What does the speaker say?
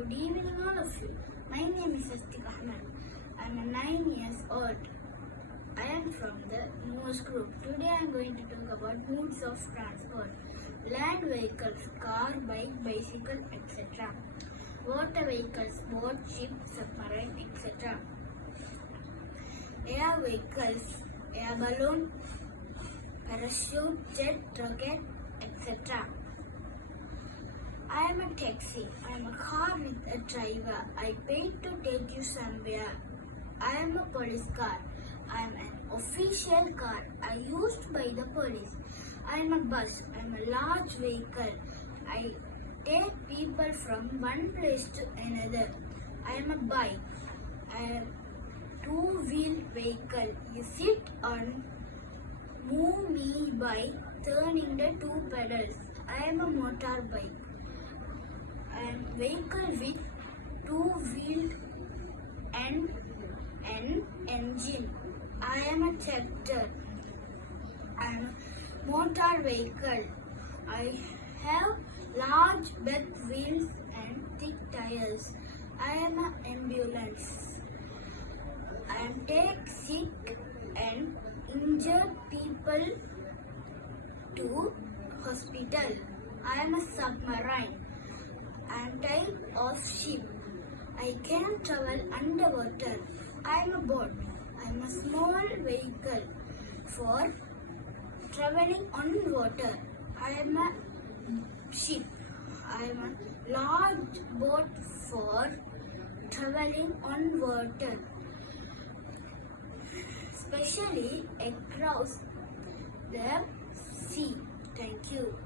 Good evening all of you. My name is Astik Ahmed. I am 9 years old. I am from the Moose group. Today I am going to talk about modes of transport. Land vehicles, car, bike, bicycle, etc. Water vehicles, boat, ship, submarine, etc. Air vehicles, air balloon, parachute, jet, rocket, etc. I am a taxi. I am a car with a driver. I paid to take you somewhere. I am a police car. I am an official car. I used by the police. I am a bus. I am a large vehicle. I take people from one place to another. I am a bike. I am two-wheel vehicle. You sit on, move me by turning the two pedals. I am a motorbike. I am vehicle with two wheels and an engine. I am a tractor. I am a motor vehicle. I have large back wheels and thick tires. I am an ambulance. I am take sick and injured people to hospital. I am a submarine. I am type of ship. I can travel underwater. I am a boat. I am a small vehicle for traveling on water. I am a ship. I am a large boat for traveling on water, especially across the sea. Thank you.